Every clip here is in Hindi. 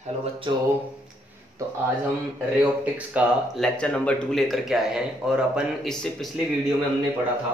हेलो बच्चों। तो आज हम रे ऑप्टिक्स का लेक्चर नंबर 2 लेकर के आए हैं और अपन इससे पिछले वीडियो में हमने पढ़ा था।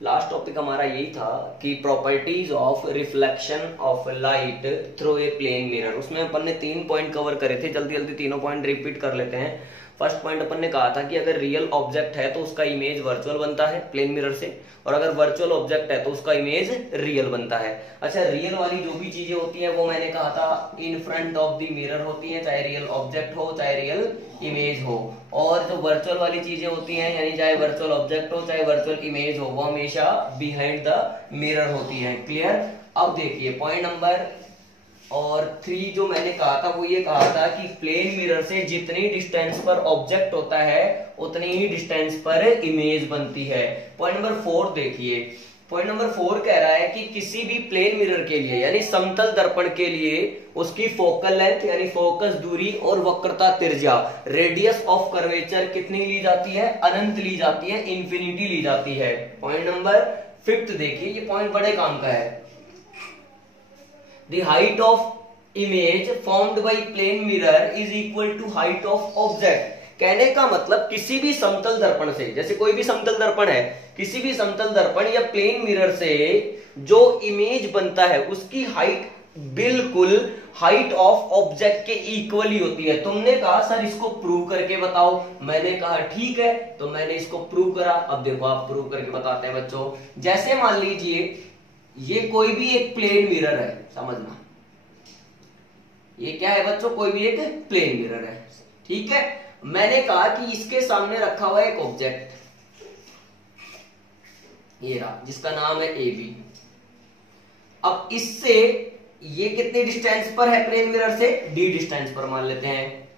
लास्ट टॉपिक हमारा यही था कि properties of reflection of light through a plane mirror. उसमें अपन ने 3 पॉइंट कवर करे थे। जल्दी जल्दी तीनों पॉइंट रिपीट कर लेते हैं। फर्स्ट पॉइंट अपन ने कहा था कि अगर रियल ऑब्जेक्ट है तो उसका इमेज वर्चुअल बनता है प्लेन मिरर से, और अगर वर्चुअल ऑब्जेक्ट है तो उसका इमेज रियल बनता है। अच्छा, रियल वाली जो भी चीजें होती हैं वो मैंने कहा था in front of the mirror होती हैं, चाहे रियल ऑब्जेक्ट हो चाहे रियल इमेज हो। और जो वर्चुअल वाली चीजें होती हैं, यानी चाहे वर्चुअल ऑब्जेक्ट हो चाहे वर्चुअल इमेज हो, वो हमेशा बिहाइंड द मिरर होती है। क्लियर? अब देखिए पॉइंट नंबर 3 जो मैंने कहा था वो ये कहा था कि प्लेन मिरर से जितनी डिस्टेंस पर ऑब्जेक्ट होता है उतनी ही डिस्टेंस पर इमेज बनती है। पॉइंट नंबर 4 देखिए। पॉइंट नंबर 4 कह रहा है कि किसी भी प्लेन मिरर के लिए यानी समतल दर्पण के लिए उसकी फोकल लेंथ यानी फोकस दूरी और वक्रता त्रिज्या रेडियस ऑफ कर्वेचर कितनी ली जाती है? अनंत ली जाती है, इंफिनिटी ली जाती है। पॉइंट नंबर 5 देखिए, ये पॉइंट बड़े काम का है। The height of image formed by plane mirror is equal to height of object। कहने का मतलब किसी भी समतल दर्पण से, जैसे कोई भी समतल दर्पण है, किसी भी समतल दर्पण या प्लेन मिरर से जो इमेज बनता है उसकी हाइट बिल्कुल हाइट ऑफ ऑब्जेक्ट के इक्वल ही होती है। तुमने कहा सर इसको प्रूव करके बताओ, मैंने कहा ठीक है, तो मैंने इसको प्रूव करा। अब देखो आप प्रूव करके बताते हैं बच्चों। जैसे मान लीजिए ये कोई भी एक प्लेन मिरर है, समझना ये क्या है बच्चों, कोई भी एक प्लेन मिरर है, ठीक है। मैंने कहा कि इसके सामने रखा हुआ एक ऑब्जेक्ट ये रहा, जिसका नाम है ए बी। अब इससे ये कितनी डिस्टेंस पर है प्लेन मिरर से? डी डिस्टेंस पर मान लेते हैं।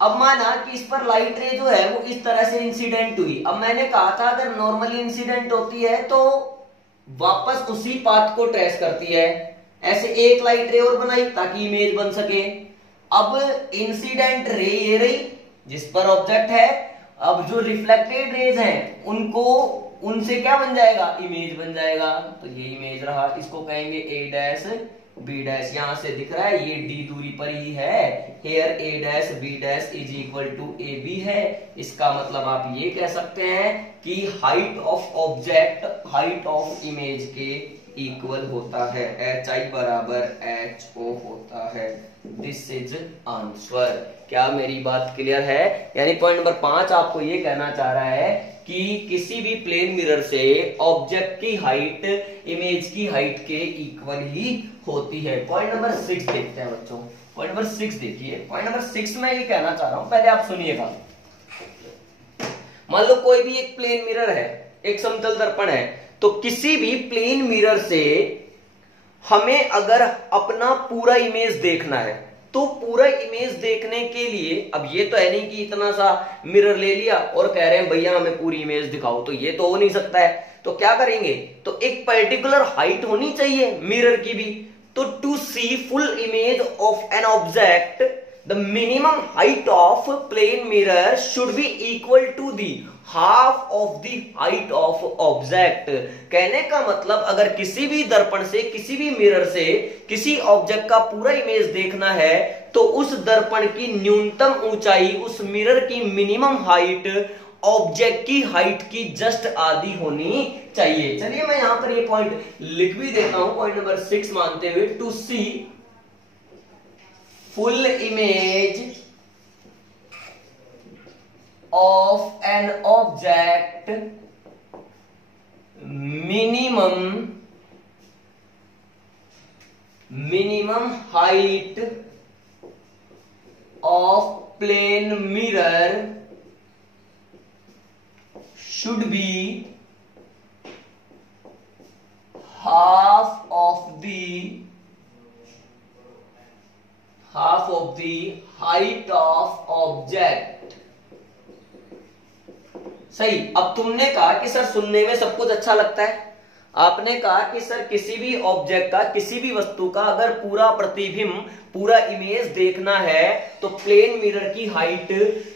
अब माना कि इस पर लाइट रे जो है वो इस तरह से इंसिडेंट हुई। अब मैंने कहा था अगर नॉर्मली इंसिडेंट होती है तो वापस उसी पाथ को ट्रेस करती है। ऐसे एक लाइट रे और बनाई ताकि इमेज बन सके। अब इंसिडेंट रे ये रही जिस पर ऑब्जेक्ट है। अब जो रिफ्लेक्टेड रेज हैं उनको उनसे क्या बन जाएगा? इमेज बन जाएगा। तो ये इमेज रहा, इसको कहेंगे ए डैश बी डैश। यहां से दिख रहा है ये डी दूरी पर ही है। Here A dash B dash is equal to A B है। इसका मतलब आप ये कह सकते हैं कि height of object height of image के इक्वल होता है। एच आई बराबर एच ओ होता है। This is answer. क्या मेरी बात क्लियर है? यानी पॉइंट नंबर 5 आपको ये कहना चाह रहा है कि किसी भी प्लेन मिरर से ऑब्जेक्ट की हाइट इमेज की हाइट के इक्वल ही होती है। पॉइंट नंबर 6 देखते हैं बच्चों। पॉइंट नंबर 6 देखिए। पॉइंट नंबर 6 में ये कहना चाह रहा हूं, पहले आप सुनिएगा। मान लो कोई भी एक प्लेन मिरर है, एक समतल दर्पण है, तो किसी भी प्लेन मिरर से हमें अगर अपना पूरा इमेज देखना है तो पूरा इमेज देखने के लिए, अब ये तो है नहीं कि इतना सा मिरर ले लिया और कह रहे हैं भैया हमें पूरी इमेज दिखाओ, तो ये तो हो नहीं सकता है। तो क्या करेंगे? तो एक पर्टिकुलर हाइट होनी चाहिए मिरर की भी। तो to see full image of an object the minimum height of plane mirror should be equal to the half of the height of object. कहने का मतलब अगर किसी भी दर्पण से किसी भी मिरर से किसी ऑब्जेक्ट का पूरा इमेज देखना है तो उस दर्पण की न्यूनतम ऊंचाई उस मिरर की मिनिमम हाइट ऑब्जेक्ट की हाइट की जस्ट आधी होनी चाहिए। चलिए मैं यहां पर ये पॉइंट लिख भी देता हूं। पॉइंट नंबर 6 मानते हुए, to see full image of an object minimum height of plane mirror should be half of the height of object। सही। अब तुमने कहा कि सर सुनने में सब कुछ अच्छा लगता है। आपने कहा कि सर किसी भी ऑब्जेक्ट का किसी भी वस्तु का अगर पूरा प्रतिबिंब पूरा इमेज देखना है तो प्लेन मिरर की हाइट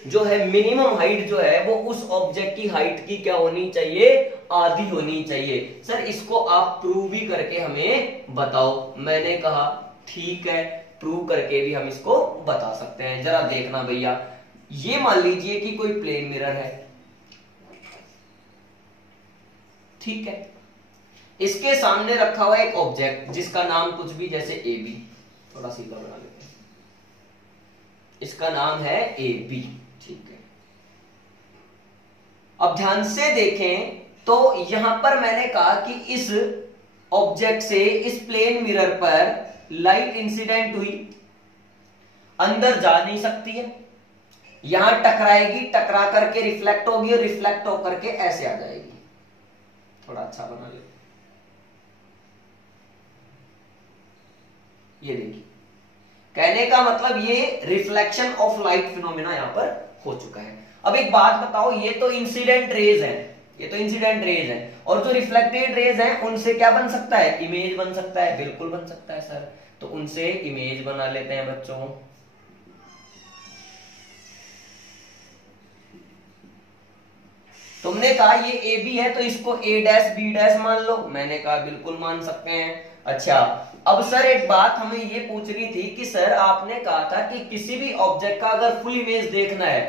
जो है मिनिमम हाइट जो है वो उस ऑब्जेक्ट की हाइट की क्या होनी चाहिए? आधी होनी चाहिए। सर इसको आप प्रूव भी करके हमें बताओ। मैंने कहा ठीक है, प्रूव करके भी हम इसको बता सकते हैं। जरा देखना भैया, ये मान लीजिए कि कोई प्लेन मिरर है, ठीक है, इसके सामने रखा हुआ एक ऑब्जेक्ट जिसका नाम कुछ भी, जैसे ए बी, थोड़ा सीधा बना लेते हैं, इसका नाम है ए बी, ठीक है। अब ध्यान से देखें तो यहां पर मैंने कहा कि इस ऑब्जेक्ट से, इस प्लेन मिरर पर लाइट इंसिडेंट हुई, अंदर जा नहीं सकती है, यहां टकराएगी, टकरा करके रिफ्लेक्ट होगी और रिफ्लेक्ट होकर के ऐसे आ जाएगी। थोड़ा अच्छा बना ले, ये देखिए, कहने का मतलब ये रिफ्लेक्शन ऑफ लाइट फिनोमेना यहां पर हो चुका है। अब एक बात बताओ, ये तो इंसिडेंट रेज है, ये तो इंसिडेंट रेज है, और जो रिफ्लेक्टेड रेज है उनसे क्या बन सकता है, इमेज बन सकता है, बिल्कुल बन सकता है सर, तो उनसे इमेज बना लेते हैं बच्चों। तुमने कहा ये ए बी है तो इसको ए डैश बी डैश मान लो, मैंने कहा बिल्कुल मान सकते हैं। अच्छा, अब सर एक बात हमें ये पूछनी थी कि सर आपने कहा था कि किसी भी ऑब्जेक्ट का अगर फुल इमेज देखना है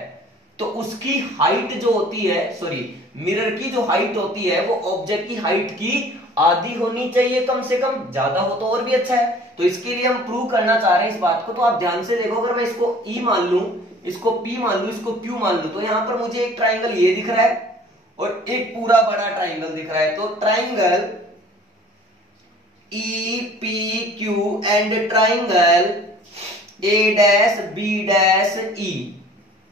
तो उसकी हाइट जो होती है, सॉरी मिरर की जो हाइट होती है वो ऑब्जेक्ट की हाइट की आधी होनी चाहिए कम से कम, ज्यादा हो तो और भी अच्छा है। तो इसके लिए हम प्रूव करना चाह रहे हैं इस बात को। तो आप ध्यान से देखो, अगर मैं इसको ई मान लूं, इसको पी मान लूं, इसको क्यू मान लूं, तो यहां पर मुझे एक ट्राइंगल ये दिख रहा है और एक पूरा बड़ा ट्राइंगल दिख रहा है। तो triangle E P Q and triangle A dash B dash E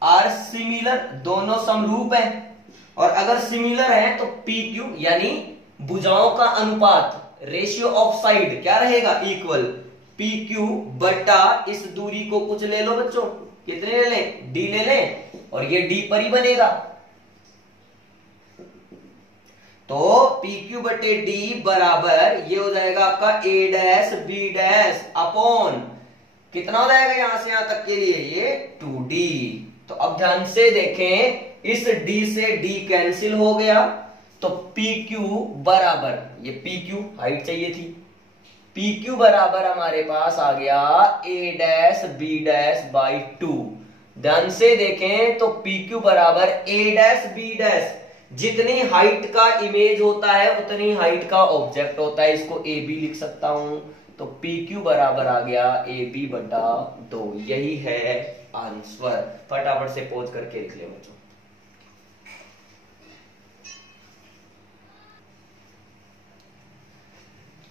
are similar, दोनों समरूप हैं, और अगर सिमिलर है तो पी क्यू यानी भुजाओं का अनुपात, रेशियो ऑफ साइड क्या रहेगा, इक्वल पी क्यू बटा इस दूरी को कुछ ले लो बच्चों, कितने ले लें, डी ले लें, और ये डी पर ही बनेगा। तो पी क्यू बटे डी बराबर ये हो जाएगा आपका ए डैश बी डैश अपॉन, कितना हो जाएगा यहां से यहां तक के लिए, ये 2d। तो अब ध्यान से देखें, इस d से d कैंसिल हो गया, तो PQ बराबर, ये PQ हाइट चाहिए थी, PQ बराबर हमारे पास आ गया a dash b dash by 2। ध्यान से देखें तो PQ बराबर a डैश b डैश, जितनी हाइट का इमेज होता है उतनी हाइट का ऑब्जेक्ट होता है, इसको AB लिख सकता हूं। तो PQ बराबर आ गया AB बटा 2, यही है आंसर। फटाफट से पोज करके लिख ले बच्चों।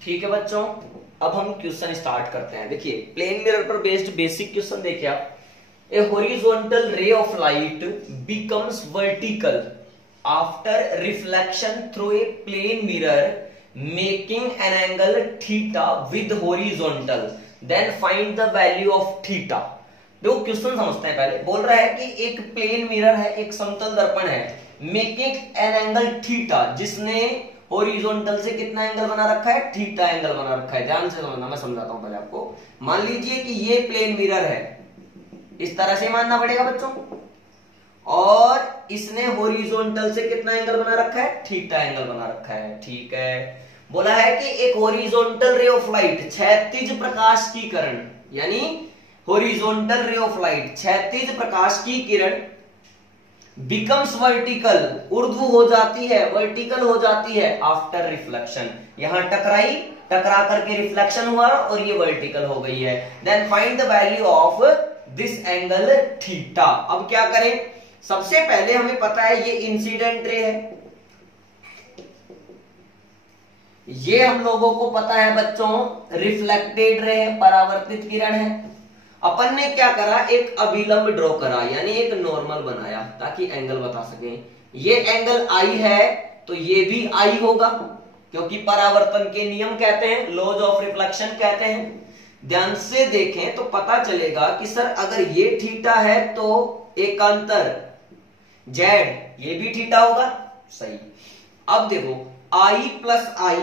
ठीक है बच्चों, अब हम क्वेश्चन स्टार्ट करते हैं। देखिए, प्लेन मिरर पर बेस्ड बेसिक क्वेश्चन देखिए आप। A horizontal ray of light becomes vertical after reflection through a plane mirror making an angle theta with horizontal, then find the value of theta. देखो क्वेश्चन समझते हैं पहले। बोल रहा है कि एक प्लेन मिरर है, एक समतल दर्पण है, मेकिंग एन एंगल थीटा, जिसने हॉरिजॉन्टल से कितना एंगल बना रखा है, थीटा एंगल बना रखा है। ध्यान से समझना, मैं समझाता हूं पहले आपको। मान लीजिए कि ये प्लेन मिरर है, इस तरह से मानना पड़ेगा बच्चों, और इसने हॉरिजॉन्टल से कितना एंगल बना रखा है, थीटा एंगल बना रखा है। ठीक है, बोला है कि एक हॉरिजॉन्टल रे ऑफ लाइट, क्षैतिज प्रकाश की किरण, यानी हॉरिजॉन्टल रे ऑफ लाइट, क्षैतिज प्रकाश की किरण बिकम्स वर्टिकल, ऊर्ध्व हो जाती है, वर्टिकल हो जाती है आफ्टर रिफ्लेक्शन। यहां टकराई, टकरा करके रिफ्लेक्शन हुआ और ये वर्टिकल हो गई है। Then find the value of this angle theta. अब क्या करें, सबसे पहले हमें पता है ये इंसिडेंट रे है, ये हम लोगों को पता है बच्चों रिफ्लेक्टेड रे है, परावर्तित किरण है। अपन ने क्या करा, एक अभिलंब ड्रॉ करा, यानी एक नॉर्मल बनाया ताकि एंगल बता सके। ये एंगल आई है तो ये भी आई होगा, क्योंकि परावर्तन के नियम कहते हैं, लॉज ऑफ रिफ्लेक्शन कहते हैं। ध्यान से देखें तो पता चलेगा कि सर अगर ये थीटा है तो एकांतर जेड ये भी थीटा होगा, सही। अब देखो आई प्लस आई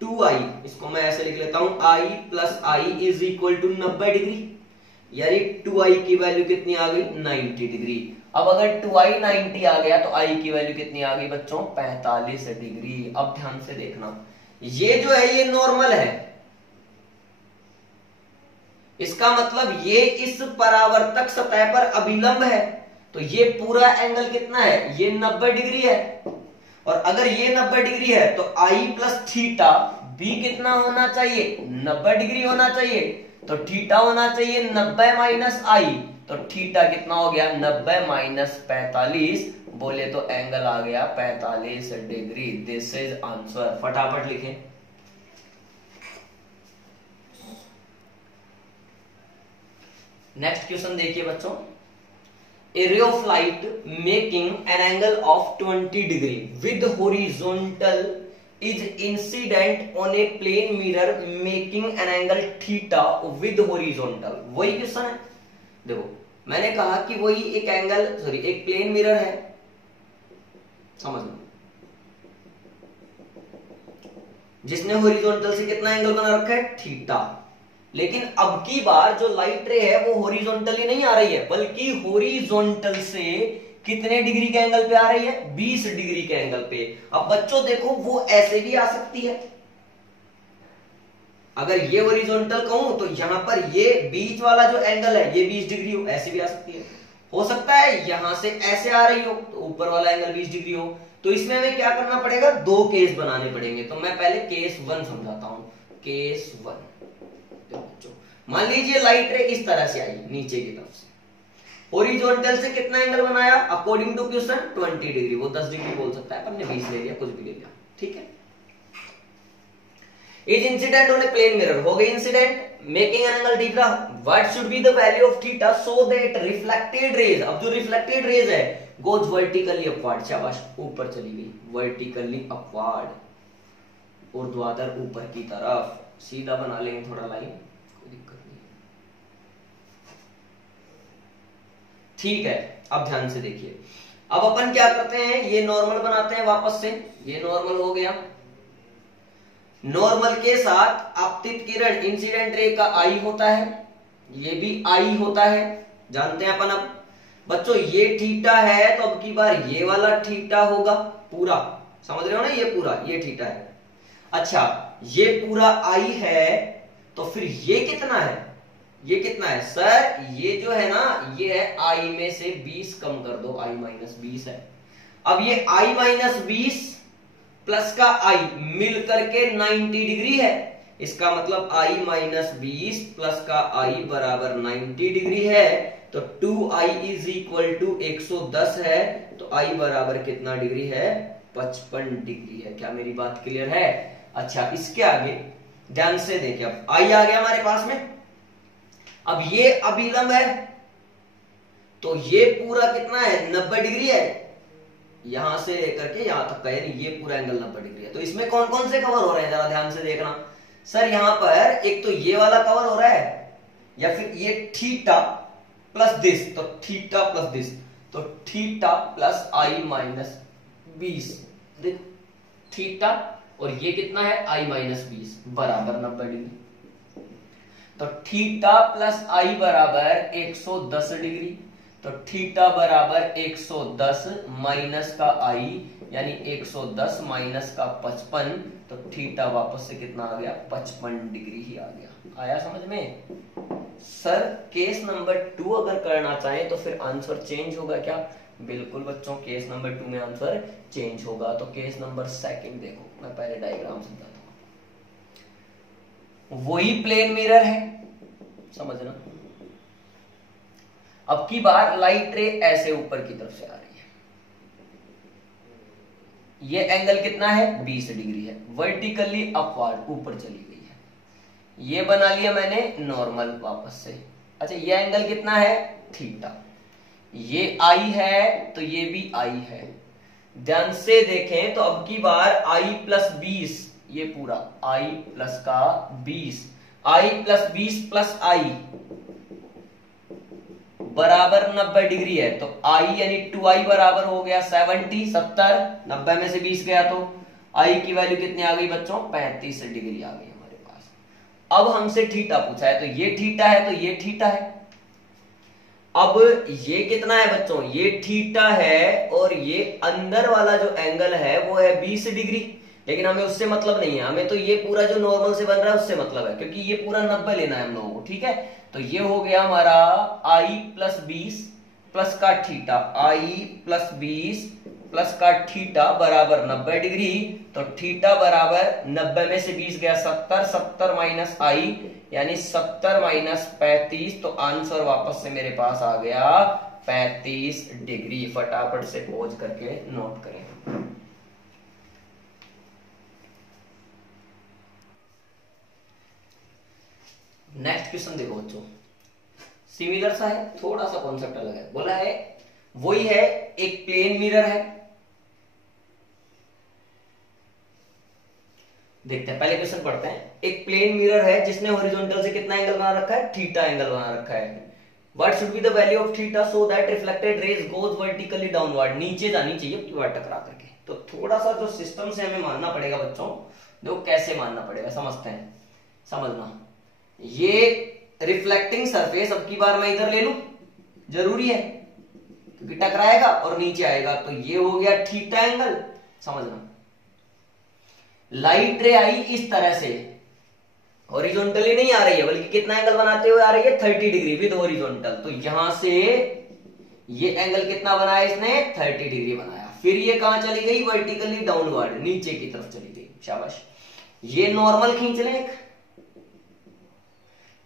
2i, इसको मैं ऐसे लिख लेता हूं, i plus I is equal to 90 degree, यानी 2i की वैल्यू कितनी आ गई, 90 डिग्री। अब अगर 2i 90 आ गया तो i की वैल्यू कितनी आ गई बच्चों, 45 डिग्री। अब ध्यान से देखना, ये जो है ये नॉर्मल है, इसका मतलब ये इस परावर्तक सतह पर अभिलंब है, तो ये पूरा एंगल कितना है, ये 90 डिग्री है। और अगर ये 90 डिग्री है तो आई प्लस थीटा भी कितना होना चाहिए, 90 डिग्री होना चाहिए। तो थीटा होना चाहिए 90 माइनस आई, तो थीटा कितना हो गया, 90 माइनस 45, बोले तो एंगल आ गया 45 डिग्री। This is answer. फटाफट लिखें। नेक्स्ट क्वेश्चन देखिए बच्चों, a ray of light making an angle of 20 degree with horizontal is incident on a plane mirror making an angle theta with horizontal. वही क्वेश्चन है। देखो मैंने कहा कि वही एक एंगल, सॉरी एक प्लेन मिरर है, समझ लो, जिसने हॉरिजॉन्टल से कितना एंगल बना रखा है, थीटा। लेकिन अब की बार जो लाइट रे है वो हॉरिजॉन्टली नहीं आ रही है, बल्कि हॉरिजॉन्टल से कितने डिग्री के एंगल पे आ रही है, 20 डिग्री के एंगल पे। अब बच्चों देखो वो ऐसे भी आ सकती है, अगर ये हॉरिजॉन्टल कहूं तो यहां पर ये बीच वाला जो एंगल है ये 20 डिग्री हो, ऐसे भी आ सकती है। हो सकता है यहां से ऐसे आ रही हो तो ऊपर वाला एंगल 20 डिग्री हो। तो इसमें हमें क्या करना पड़ेगा, दो केस बनाने पड़ेंगे। तो मैं पहले केस 1 समझाता हूं। केस 1, मान लीजिए लाइट रे इस तरह से आई नीचे की तरफ से, हॉरिजॉन्टल से कितना एंगल बनाया, अकॉर्डिंग टू क्वेश्चन 20 डिग्री। वो 10 डिग्री बोल सकता है, अपन ने 20 ले लिया, कुछ भी ले लिया, ठीक है। Is incident on a plane mirror, हो गई incident, making an angle theta. What should be the value of theta so that reflected rays, अब जो रिफ्लेक्टेड रेज है गोज वर्टिकली अपवार्ड, शाबाश, ऊपर चली गई, वर्टिकली अपवार्ड, ऊर्ध्वाधर ऊपर की तरफ। सीधा बना लेंगे थोड़ा लाइन, कोई दिक्कत नहीं, ठीक है। अब ध्यान से देखिए, अब अपन क्या करते हैं, ये नॉर्मल बनाते हैं वापस से, ये नॉर्मल हो गया। नॉर्मल के साथ आपतित किरण इंसिडेंट रे का आई होता है, ये भी आई होता है, जानते हैं अपन। अब बच्चों ये थीटा है तो अब की बार ये वाला थीटा होगा पूरा, समझ रहे हो ना, ये पूरा ये थीटा है। अच्छा ये पूरा आई है तो फिर ये कितना है, ये कितना है सर, ये जो है ना ये है आई में से 20 कम कर दो, आई माइनस 20 है। अब ये आई माइनस 20 प्लस का आई मिलकर के 90 डिग्री है, इसका मतलब आई माइनस 20 प्लस का आई बराबर 90 डिग्री है। तो 2i इज इक्वल टू 110 है, तो आई बराबर कितना डिग्री है, 55 डिग्री है। क्या मेरी बात क्लियर है? अच्छा इसके आगे ध्यान से देखिए, अब आई आ गया हमारे पास में, अब ये अभिलंब है तो ये पूरा कितना है, 90 डिग्री है, यहां से लेकर के यहां तक का, यानी ये पूरा एंगल 90 डिग्री है। तो इसमें कौन कौन से कवर हो रहे हैं जरा ध्यान से देखना। सर यहां पर एक तो ये वाला कवर हो रहा है, या फिर ये थीटा प्लस दिस, तो थीटा प्लस दिस, तो थीटा प्लस आई माइनस 20, देखो थीटा और ये कितना है, आई माइनस 20 बराबर 90 डिग्री। तो थीटा प्लस आई बराबर 110 डिग्री, तो थीटा बराबर 110 माइनस का आई यानी 110 माइनस का 55, तो थीटा वापस से कितना आ गया, 55 डिग्री ही आ गया। आया समझ में? सर केस नंबर 2 अगर करना चाहें तो फिर आंसर चेंज होगा क्या? बिल्कुल बच्चों, केस नंबर 2 में आंसर चेंज होगा। तो केस नंबर 2 देखो, मैं पहले डायग्राम समझाता हूं। वही प्लेन मिरर है, समझना। अब की बार लाइट रे ऐसे ऊपर की तरफ से आ रही है, ये एंगल कितना है, 20 डिग्री है, वर्टिकली अपवार्ड ऊपर चली गई है। ये बना लिया मैंने नॉर्मल वापस से। अच्छा ये एंगल कितना है, थीटा, ये आई है तो ये भी आई है। ध्यान से देखें तो अब की बार आई प्लस 20, ये पूरा आई प्लस का 20, आई प्लस 20 प्लस आई बराबर 90 डिग्री है। तो आई यानी 2i बराबर हो गया 70, 70, 90 में से 20 गया तो आई की वैल्यू कितनी आ गई बच्चों, 35 डिग्री आ गई हमारे पास। अब हमसे थीटा पूछा है, तो ये थीटा है तो ये थीटा है। अब ये कितना है बच्चों, ये थीटा है और ये अंदर वाला जो एंगल है वो है 20 डिग्री। लेकिन हमें उससे मतलब नहीं है, हमें तो ये पूरा जो नॉर्मल से बन रहा है उससे मतलब है, क्योंकि ये पूरा 90 लेना है हम लोगों को। ठीक है, तो ये हो गया हमारा आई प्लस 20 प्लस का थीटा, आई प्लस 20 प्लस का थीटा बराबर 90 डिग्री। तो थीटा बराबर 90 में से 20 गया 70, 70 माइनस आई यानी 70 माइनस 35, तो आंसर वापस से मेरे पास आ गया 35 डिग्री। फटाफट से पॉज करके नोट करें। नेक्स्ट क्वेश्चन देखो बच्चों, सिमिलर सा है, थोड़ा सा कॉन्सेप्ट अलग है। बोला है वही है, एक प्लेन मिरर है। देखते हैं, पहले क्वेश्चन पढ़ते हैं। एक प्लेन मिरर है जिसने हॉरिजॉन्टल से कितना एंगल बना रखा है, थीटा एंगल बना रखा है। What should be the value of theta so that reflected raise goes vertically downward, नीचे जानी चाहिए पूरा टकरा करके। तो थोड़ा सा जो सिस्टम से हमें मानना पड़ेगा बच्चों, देखो कैसे मानना पड़ेगा, समझते हैं। समझना, ये रिफ्लेक्टिंग सरफेस अब की बार मैं इधर ले लूं, जरूरी है क्योंकि टकराएगा और नीचे आएगा। तो ये हो गया थीटा एंगल। समझना, लाइट रे आई इस तरह से, हॉरिजॉन्टली नहीं आ रही है बल्कि कितना एंगल बनाते हुए आ रही है, 30 डिग्री विद हॉरिजॉन्टल। तो यहां से ये एंगल कितना बनाया इसने, 30 डिग्री बनाया। फिर ये कहां चली गई, वर्टिकली डाउनवर्ड, नीचे की तरफ चली गई। शाबाश। ये नॉर्मल खींच लें,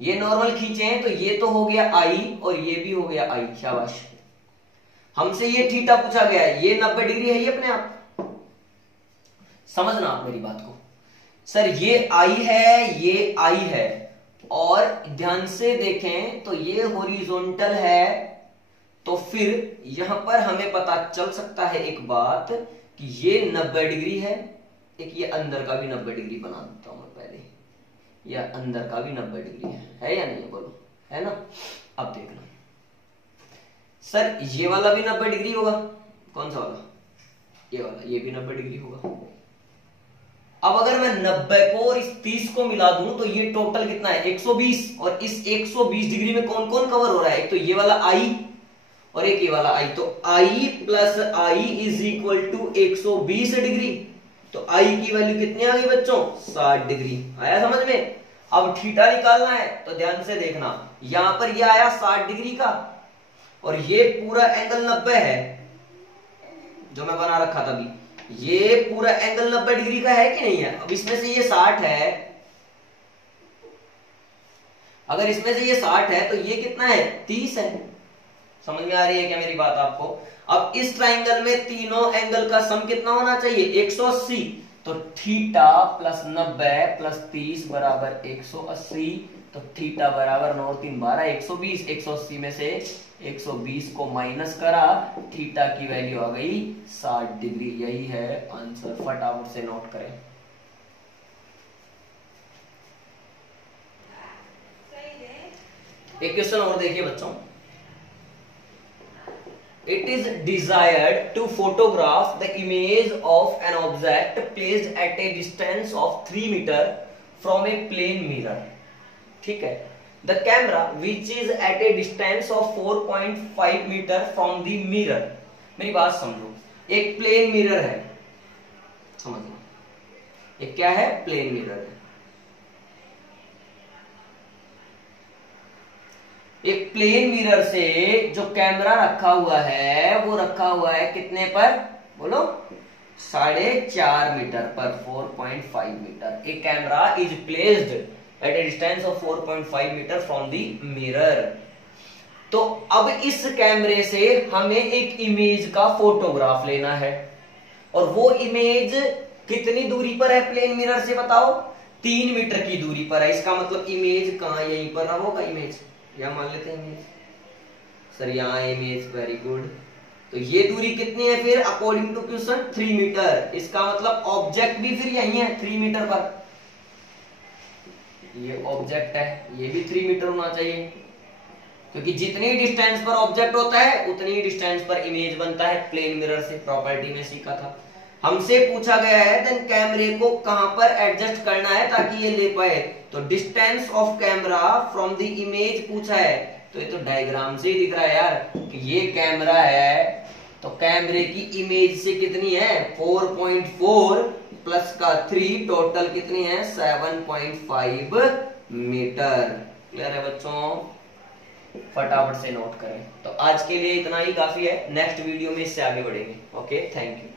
ये नॉर्मल खींचे हैं तो ये तो हो गया आई और ये भी हो गया आई। शाबाश। हमसे ये थीटा पूछा गया है, ये 90 डिग्री है ये अपने आप। समझना आप मेरी बात को। सर ये आई है, ये आई है, और ध्यान से देखें तो ये हॉरिजॉन्टल है। तो फिर यहां पर हमें पता चल सकता है एक बात कि ये 90 डिग्री है। एक ये अंदर का भी 90 डिग्री बना देता हूं मैं पहले, या अंदर का भी 90 डिग्री है या नहीं, बोलो है ना। अब देखना सर ये वाला भी 90 डिग्री होगा, कौन सा वाला, ये वाला, ये भी 90 डिग्री होगा। अब अगर मैं 90 को और इस 30 को मिला दूं तो ये टोटल कितना है, 120। और इस 120 डिग्री में कौन कौन कवर हो रहा है, एक तो ये वाला आई और एक ये वाला आई। तो I plus I is equal to 120 degree. तो आई की वैल्यू कितनी आ गई बच्चों, 60 डिग्री। आया समझ में। अब थीटा निकालना है तो ध्यान से देखना, यहां पर ये आया 60 डिग्री का और ये पूरा एंगल 90 है जो मैं बना रखा था अभी। ये पूरा एंगल 90 डिग्री का है कि नहीं है। अब इसमें से ये 60 है, अगर इसमें से ये 60 है तो ये कितना है, 30 है। समझ में आ रही है क्या मेरी बात आपको। अब इस ट्राइंगल में तीनों एंगल का सम कितना होना चाहिए, 180। तो थीटा प्लस 90 प्लस 30 बराबर 180। तो थीटा बराबर 9 3 12 120। 180 में से 120 को माइनस करा, थीटा की वैल्यू आ गई 60 डिग्री। यही है आंसर। फटाफट से नोट करें। एक क्वेश्चन और देखिए बच्चों। It is desired to photograph the image of an object placed at a distance of 3 meter from a plane mirror. ठीक है। The camera which is at a distance of 4.5 meter from the mirror. मेरी बात समझो, एक प्लेन मिरर है, समझना, एक क्या है, प्लेन मिरर है। एक प्लेन मिरर से जो कैमरा रखा हुआ है वो रखा हुआ है कितने पर, बोलो, 4.5 मीटर पर, 4.5 मीटर। एक camera is placed at a distance of 4.5 metre from the mirror. तो अब इस कैमरे से हमें एक इमेज का फोटोग्राफ लेना है, और वो इमेज कितनी दूरी पर है प्लेन मिरर से, बताओ, 3 मीटर की दूरी पर है। इसका मतलब इमेज कहां, यहीं पर होगा इमेज, यहां मान लेते हैं इमेज, सर यहाँ इमेज, वेरी गुड। तो ये दूरी कितनी है फिर, अकॉर्डिंग टू क्वेश्चन 3 मीटर। इसका मतलब ऑब्जेक्ट भी फिर यही है 3 मीटर पर। ये ऑब्जेक्ट है, ये भी 3 मीटर होना चाहिए, क्योंकि जितनी डिस्टेंस पर ऑब्जेक्ट होता है उतनी डिस्टेंस पर इमेज बनता है। प्लेन मिरर से प्रॉपर्टी में सीखा था। हमसे पूछा गया है देन कैमरे को कहां पर एडजस्ट करना है ताकि ये ले पाए। तो distance of camera from the image पूछा है, तो ये तो डायग्राम से ही दिख रहा है यार कि ये कैमरा है, तो कैमरे की इमेज से कितनी है, 4.4, प्लस का 3, टोटल कितनी है 7.5 मीटर। क्लियर है बच्चों, फटाफट से नोट करें। तो आज के लिए इतना ही काफी है, नेक्स्ट वीडियो में इससे आगे बढ़ेंगे। Okay, thank you.